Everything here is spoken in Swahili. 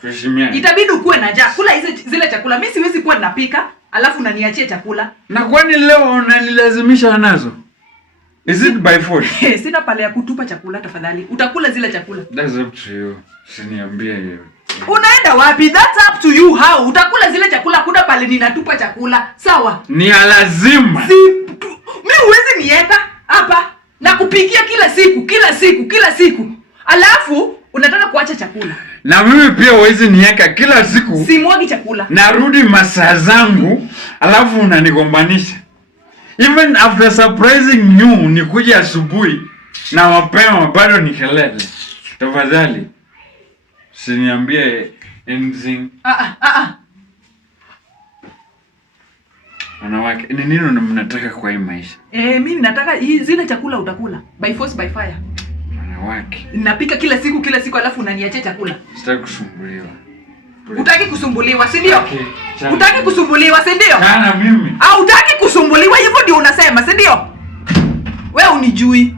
Tuheshimiane. Itabidi ukuwe na njaa. Kula zile chakula. Mimi siwezi kuwa ninapika, alafu unaniachia chakula. Na kwani leo unanilazimisha nazo? Is it by force? Sina pale ya kutupa chakula tafadhali. Utakula zile chakula. That's up to you. Usiniambie hiyo. Unaenda wapi? That's up to you. How? Utakula zile chakula, kuna pale ninatupa chakula. Sawa? Ni lazima. Mimi huwezi nieka hapa na kupikia kila siku. Alafu unataka kuacha chakula. Na mimi pia huwezi nieka kila siku. Simwagi chakula. Narudi masaa zangu, alafu unanigombanisha. Even after surprising you nikuje asubuhi na mapema bado ni kelele. Tafadhali usiniambie anything. Wanawake, ni nini mnataka kwa hii maisha? Mimi nataka zile chakula utakula by force by fire. Wanawake. Ninapika kila siku alafu unaniachia chakula. Sitaki kusumbuliwa. Utaki kusumbuliwa, si ndio? Okay, utaki kusumbuliwa, si ndio? Kana mimi. Utaki kusumbuliwa, hivyo ndio unasema, si ndio? Wewe unijui.